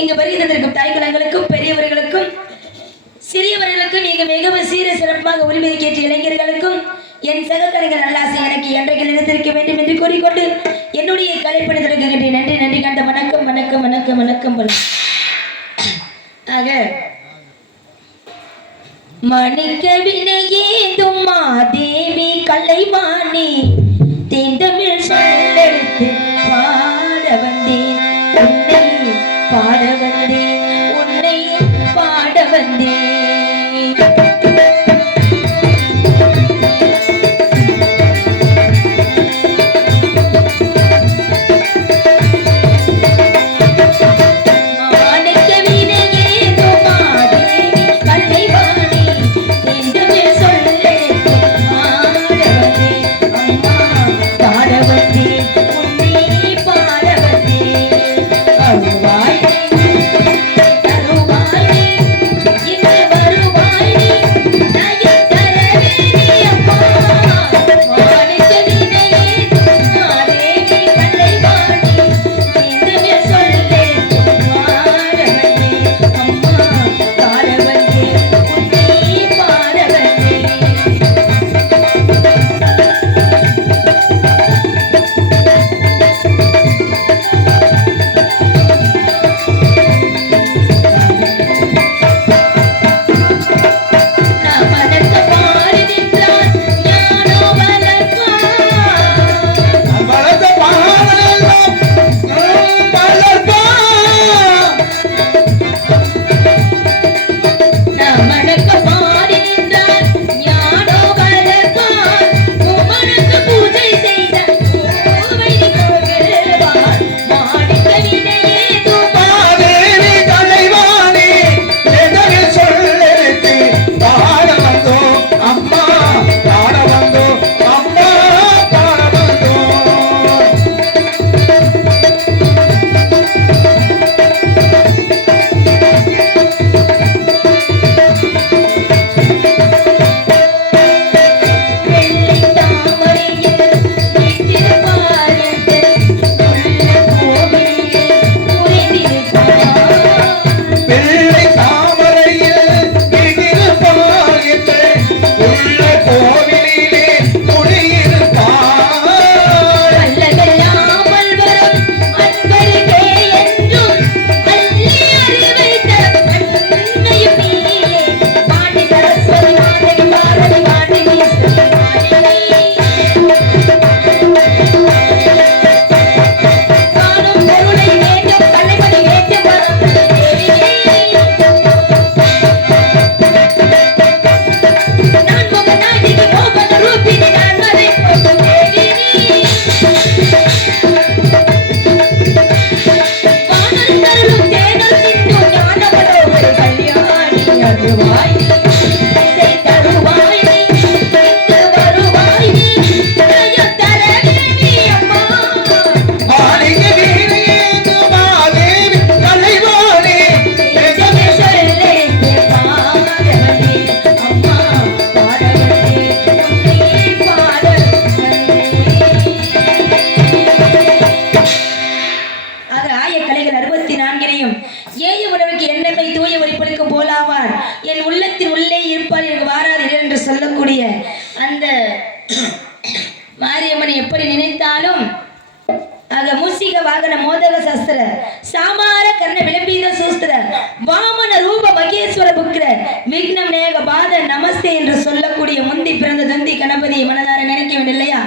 இங்கு வருகிறதற்கும் தாய்குலங்களுக்கும் பெரியவர்களுக்கும் சிறியவர்களுக்கும் இங்கு மிகவும் சீர சிறப்பாக உரிமை கேட்ட இளைஞர்களுக்கும் என் சக கலைஞர் நல்லாசி எனக்கு என்றைக்கு நினைத்திருக்க வேண்டும் என்று கூறிக்கொண்டு என்னுடைய கலைப்பணி தொடங்குகின்றேன். நன்றி நன்றி கண்ட வணக்கம் வணக்கம் வணக்கம் வணக்கம். ஆக மணிக்கவினையேந்தும் மாதேவி கலைமானி தேந்தமிழ் சொல்லெடுத்து பாட வந்தேன் உன்னை பாட வந்தேன் உன்னை பாட வந்தேன். வாராதீர்கள் என்று சொல்லக்கூடிய அந்த மாரியம்மனை எப்படி நினைத்தாலும் ஆக மூசிக வாகன மோதக சஸ்திர சாமார கர்ண விளம்பீத சூஸ்திர வாமன ரூப மகேஸ்வர புக்ர விக்னம் நேக பாத நமஸ்தே என்று சொல்லக்கூடிய முந்தி பிறந்த துந்தி கணபதியை மனதார நினைக்க வேண்டும் இல்லையா?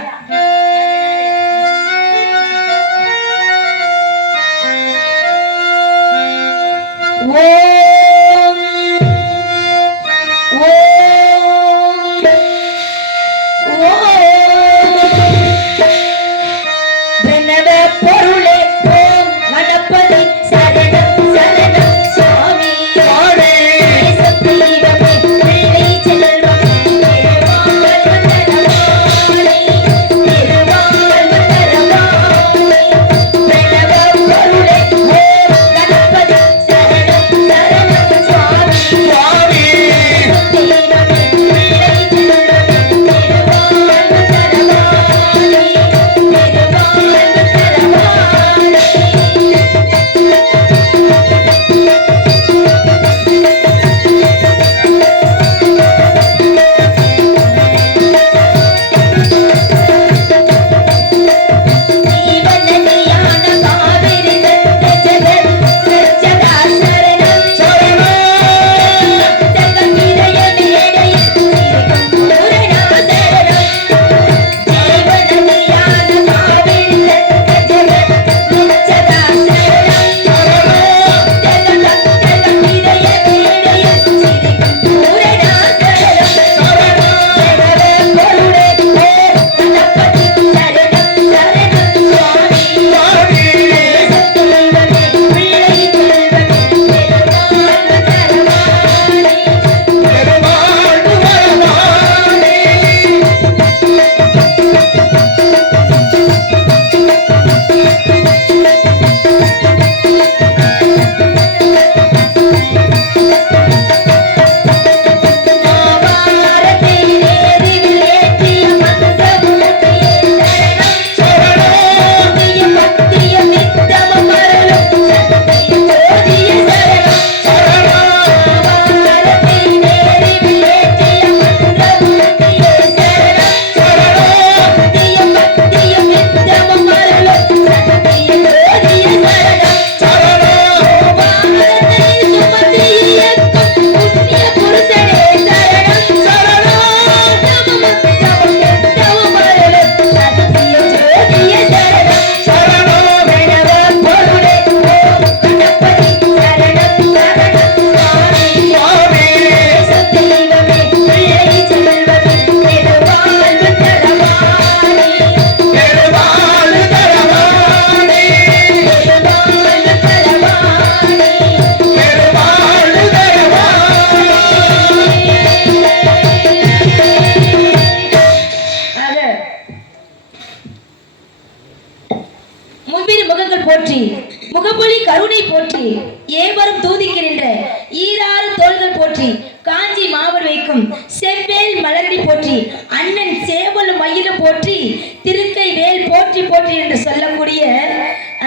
செவ்வேல் மலரடி போற்றி, அண்ணன் சேவல் மயில போற்றி, திருக்கை வேல் போற்றி போற்றி என்று சொல்லக்கூடிய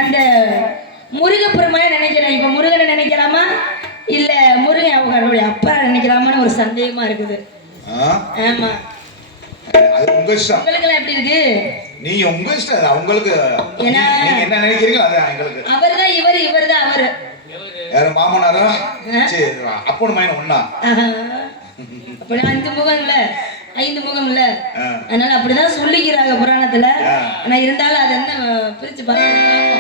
அந்த முருகப்பெருமானை நினைக்கிறேன். இப்ப முருகனை நினைக்கலாமா இல்ல முருகன் அவங்களுடைய அப்பா நினைக்கலாமான்னு ஒரு சந்தேகமா இருக்குது. ஆமா, அது உங்க இஷ்டம். உங்களுக்கு எப்படி இருக்கு? நீங்க உங்க இஷ்டம். உங்களுக்கு நீங்க என்ன நினைக்கிறீங்க அது எங்களுக்கு. அவர்தான் இவர், இவர்தான் அவரு. யாரு மாமனாரும் சரி அப்பன் மகன் ஒண்ணா. அப்படி 5 முகம் இல்ல 5 முகம் இல்ல, அதனால அப்படிதான் சொல்லிக்கிறாங்க புராணத்துல. ஆனா இருந்தாலும் அது என்ன பிரிச்சு பார்ப்போம்.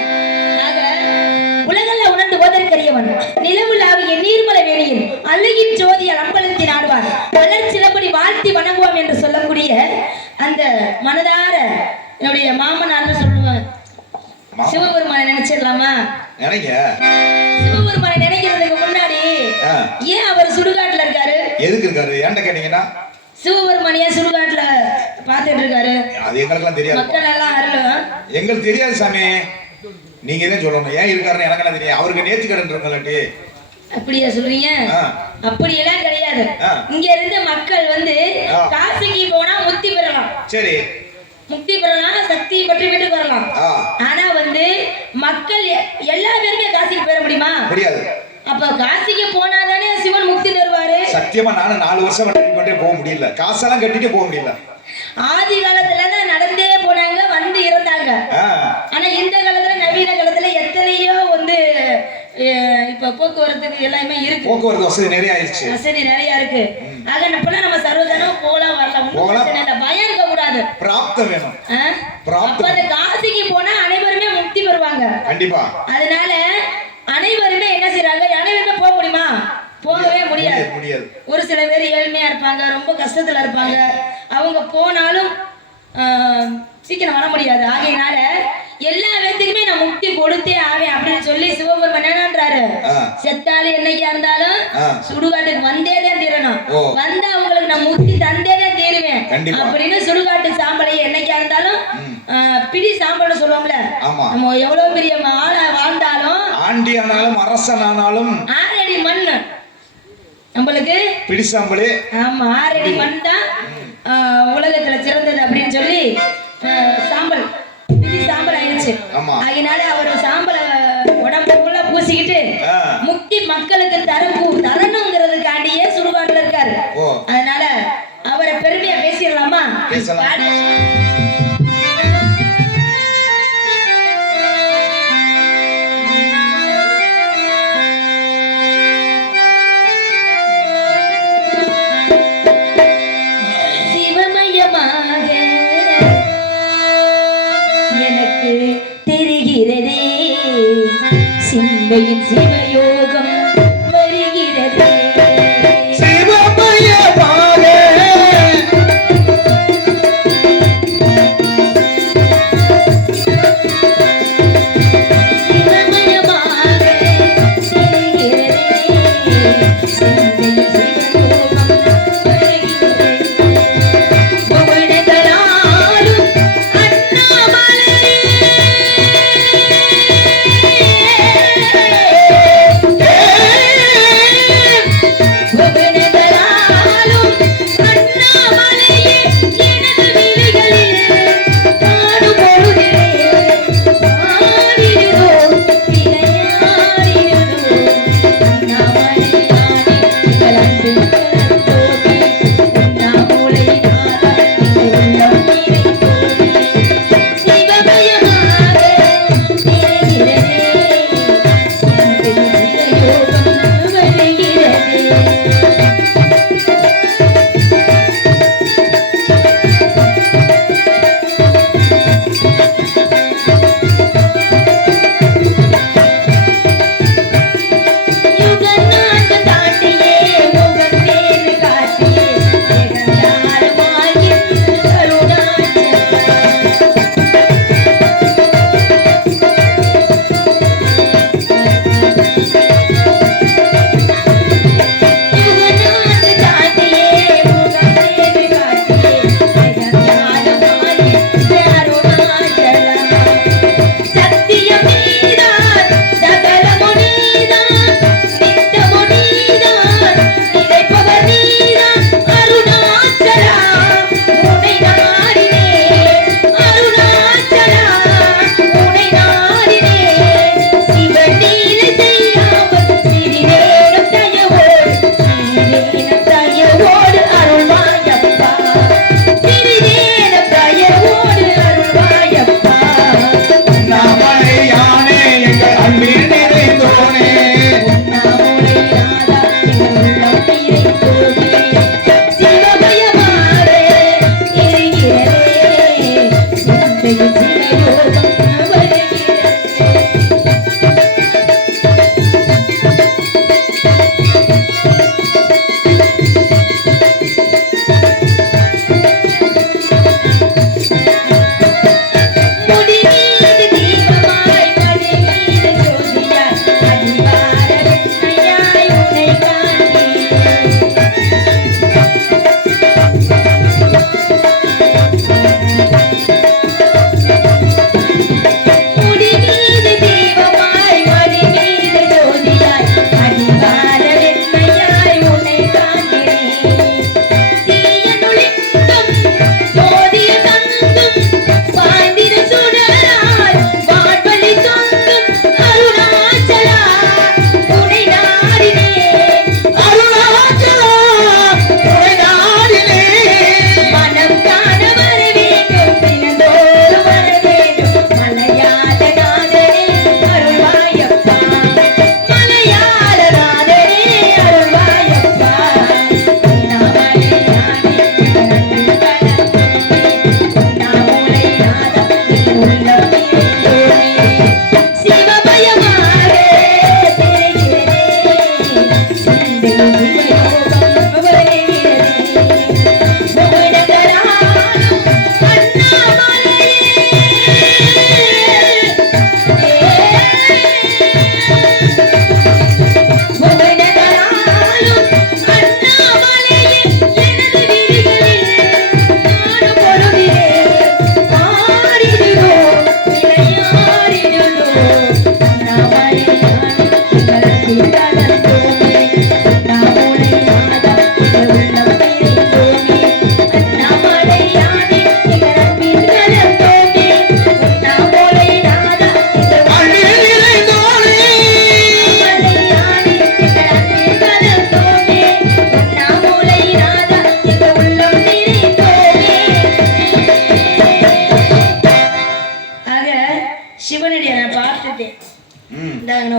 ஆக உலகல்ல உணர்ந்து ஓதற்கரியவன் நிலவுலாவிய நீர்மலை வேணியில் அழகின் ஜோதியால் அம்பலத்தின் ஆடுவார் வளர்ச்சிலப்படி வாழ்த்தி வணங்குவோம் என்று சொல்லக்கூடிய அந்த மனதார என்னுடைய மாமனார்னு சொல்லுவாங்க. சிவபெருமானை நினைச்சிடலாமா? நினைக்க சிவபெருமானை நினைக்கிறதுக்கு முன்னாடி ஏன் அவர் சுடுகாட்டுல இருக்காரு? எதுக்கு இருக்காரு ஏன்டா கேட்டீங்கன்னா, சிவபெருமான் ஏன் சுடுகாட்டுல பாத்துட்டு இருக்காரு? அது எங்களுக்கெல்லாம் தெரியாது. மக்கள் எல்லாம் அருளும் எங்களுக்கு தெரியாது சாமி, நீங்க தான் சொல்லணும். ஏன் இருக்காருன்னு எனக்கு என்ன தெரியும். அவருக்கு நேர்த்தி கடன் இருக்கலாட்டி. அப்படியா சொல்றீங்க? அப்படியெல்லாம் கிடையாது. இங்க இருந்து மக்கள் வந்து காசிக்கு போனா முக்தி பெறலாம். சரி, முக்தி பெறலாம், சக்தியை பற்றி வீட்டுக்கு வரலாம். ஆனா வந்து மக்கள் எல்லா பேருமே காசிக்கு போயிட முடியுமா? முடியாது. அப்ப காசிக்கு போனாதானே சிவன் முக்தி தருவாரு. சத்தியமா நானும் 4 வருஷம் கொண்டே போக முடியல, காசெல்லாம் கட்டிட்டு போக முடியல. ஆதி காலத்துல தான் நடந்தே போனாங்க, வந்து இருந்தாங்க. ஆனா இந்த காலத்துல நவீன காலத்துல எத்தனையோ வந்து இப்ப போக்குவரத்துக்கு எல்லாமே இருக்கு, போக்குவரத்து வசதி நிறைய ஆயிடுச்சு, வசதி நிறைய இருக்கு. ஆக இப்பெல்லாம் நம்ம சர்வதனம் போலாம் வரலாம், பயம் இருக்க கூடாது, பிராப்தம் வேணும். அப்ப அந்த காசிக்கு போனா அனைவருமே முக்தி பெறுவாங்க கண்டிப்பா. அதனால அனைவருமே என்ன செய்யறாங்க, அனைவருமே போக முடியுமா? போகவே முடியாது. ஒரு சில பேர் ஏழ்மையா இருப்பாங்க, ரொம்ப கஷ்டத்துல இருப்பாங்க, அவங்க போனாலும் சீக்கிரம் வர முடியாது. ஆகையினால எல்லா பேத்துக்குமே நான் முக்தி கொடுத்தே ஆவேன் அப்படின்னு சொல்லி சிவபெருமன் என்னன்றாரு, செத்தாலும் என்னைக்கா இருந்தாலும் சுடுகாட்டுக்கு வந்தேதான் தீரணும், வந்து அவங்களுக்கு நான் முக்தி தந்தேதான் தீருவேன் அப்படின்னு சுடுகாட்டு சாம்பலையை என்னைக்கா இருந்தாலும் பிடி சாம்பல் சொல்லுவோம்ல, நம்ம எவ்வளவு பெரிய ஆளா வாழ்ந்தாலும், ஆண்டி ஆனாலும் அரசன் ஆனாலும் 6 அடி மண் நம்மளுக்கு பிடி சாம்பலே. ஆமா, 6 அடி மண் தான் உலகத்துல சிறந்தது அப்படின்னு சொல்லி சாம்பல் பிடி சாம்பல் ஆயிடுச்சு. அதனால அவர் சாம்பலை உடம்புக்குள்ள பூசிக்கிட்டு முக்தி மக்களுக்கு தரணுங்கிறதுக்காண்டியே சுடுகாட்டுல இருக்காரு. அதனால அவரை பெருமையா பேசிடலாமா? எனக்கு தெரிகிறதே சிந்தையின் சிவயோகம் வருகிறதே,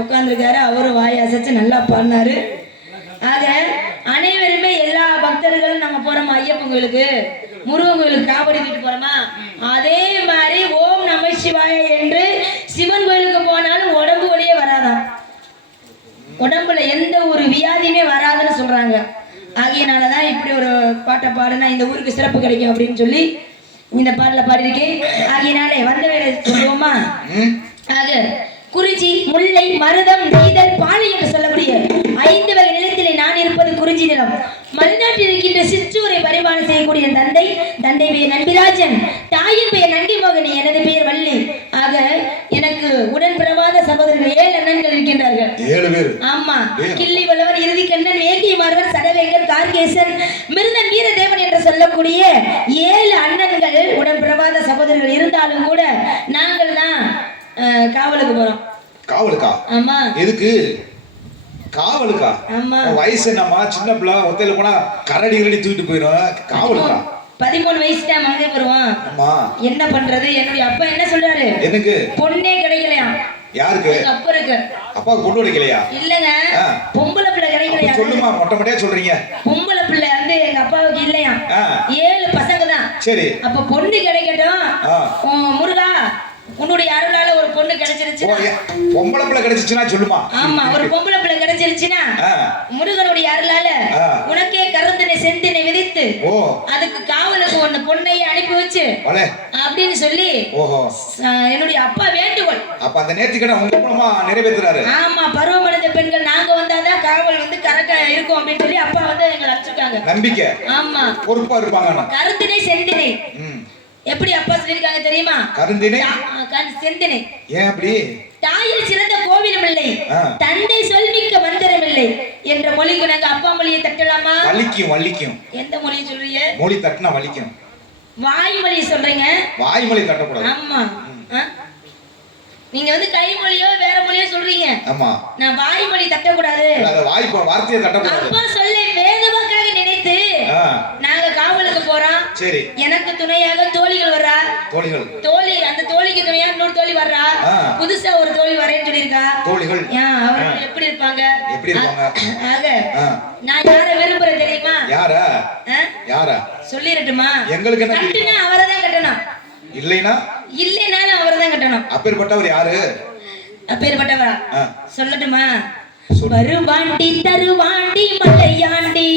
உட்கார்ந்துருக்காரு. அவரும் வாய் அசைச்சு நல்லா பாடினாரு. ஆக அனைவருமே எல்லா பக்தர்களும் நம்ம போறோமா ஐயப்பன் கோயிலுக்கு, முருகன் கோயிலுக்கு காவடி தூக்கிட்டு போறோமா, அதே மாதிரி ஓம் நம சிவாய என்று சிவன் கோயிலுக்கு போனாலும் உடம்பு வலியே வராதான், உடம்புல எந்த ஒரு வியாதியுமே வராதுன்னு சொல்றாங்க. ஆகையினாலதான் இப்படி ஒரு பாட்டை பாடுனா இந்த ஊருக்கு சிறப்பு கிடைக்கும் அப்படின்னு சொல்லி இந்த பாடல பாடியிருக்கேன். ஆகையினாலே வந்த வேலை சொல்லுவோமா. ஆக குறிச்சி, முல்லை, மருதம், நெய்தல், பாலை என்று சொல்லக்கூடிய 5 வகை நிலத்திலே நான் இருப்பது குறிச்சி நிலம். மலைநாட்டில் இருக்கின்ற சிற்றூரை பரிபாலனை செய்யக்கூடிய தந்தை பெயர் நம்பிராஜன், தாயின் பெயர் நங்கை மோகனி, எனது பெயர் வள்ளி. ஆக எனக்கு உடன் பிரவாத சகோதரர்கள் 7 அண்ணன்கள் இருக்கின்றார்கள். 7 பேர். ஆமா, கிள்ளி வல்லவன், இறுதிக்கண்ணன், வேங்கை மாறவன், சடவேங்கன், கார்கேசன், மிருதன், வீரதேவன் என்று சொல்லக்கூடிய 7 அண்ணன்கள் உடன் பிரவாத சகோதரர்கள் இருந்தாலும் கூட நாங்கள் தான் காவலுக்கு போறோம். காவலுக்கா? ஆமா. எதுக்கு காவலுக்கா? ஆமா. வயசு என்னம்மா, சின்ன பிள்ளை, ஒத்தையில போனா கரடி தூக்கிட்டு போயிடும். காவலுக்கா? 13 வயசு தான் மங்கை போடுவான். ஆமா. என்ன பண்றது, என்னுடைய அப்பா என்ன சொல்றாரு, எனக்கு பொண்ணே கிடைக்கலையா. யாருக்கு? அப்பா இருக்கு. அப்பாவுக்கு பொண்ணு கிடைக்கலையா? இல்லங்க, பொம்பளை பிள்ளை கிடைக்கலையா. சொல்லுமா, மொட்டை மொட்டையா சொல்றீங்க. பொம்பளை பிள்ளை வந்து எங்க அப்பாவுக்கு இல்லையா. 7 பசங்க தான். சரி. அப்ப பொண்ணு கிடைக்கட்டும். முருகா, உன்னுடைய அருளால ஒரு பொண்ணு கிடைச்சிருச்சு. பொம்பளை பிள்ளை கிடைச்சிச்சுனா சொல்லுமா. ஆமா, ஒரு பொம்பளை பிள்ளை கிடைச்சிருச்சுனா முருகனுடைய அருளால உனக்கே கருந்தனை செந்தினை விதித்து அதுக்கு காவலுக்கு ஒண்ணு பொண்ணையை அனுப்பி வச்சு அப்படின்னு சொல்லி என்னுடைய அப்பா வேண்டுகோள். அப்ப அந்த நேர்த்திக்கடன் உங்க மூலமா நிறைவேத்துறாரு. ஆமா, பருவமடைந்த பெண்கள் நாங்க வந்தாதான் காவல் வந்து கரெக்டா இருக்கும் அப்படின்னு சொல்லி அப்பா வந்து எங்களை அழைச்சிருக்காங்க. நம்பிக்கை. ஆமா, பொறுப்பா இருப்பாங்க. கருந்தினை செந்தினை எப்படி அப்பா சொல்லிருக்காங்க தெரியுமா? கருந்தினை செந்தினை. ஏன் அப்படி? தாயில் சிறந்த கோவிலும் இல்லை, தந்தை சொல்மிக்க மந்திரம் இல்லை என்ற மொழிக்கு நாங்க அப்பா மொழியை தட்டலாமா? வலிக்கும். வலிக்கும். எந்த மொழியை சொல்றீங்க? மொழி தட்டினா வலிக்கும். வாய்மொழி சொல்றீங்க. வாய்மொழி தட்டக்கூடாது. ஆமா. நீங்க வந்து கைமொழியோ வேற மொழியோ சொல்றீங்க. ஆமா. நான் வாய்மொழி தட்டக்கூடாது. அத வார்த்தையை தட்டக்கூடாது. அப்பா சொல்ல வேதவாக்காக நினைத்து நாங்க காவலுக்கு போறோம். சரி. எனக்கு துணையாக தோழிகள் வர்றா. தோழி அந்த தோழிக்கு துணையா இன்னொரு தோழி வர்றா. புதுசா ஒரு தோழி வரேன்னு சொல்லிருக்கா. தோழிகள் அவங்க எப்படி இருப்பாங்க? ஆக நான் யாரை விரும்புறேன் தெரியுமா? யாரா சொல்லிரட்டுமா? எங்களுக்கு என்ன கட்டினா அவரைதான் கட்டணும். இல்லைனாலும் அவரைதான் கட்டணும். அப்பேற்பட்டவர் யாரு? அப்பேற்பட்டவரா சொல்லட்டுமா? வருவாண்டி தருவாண்டி மலையாண்டி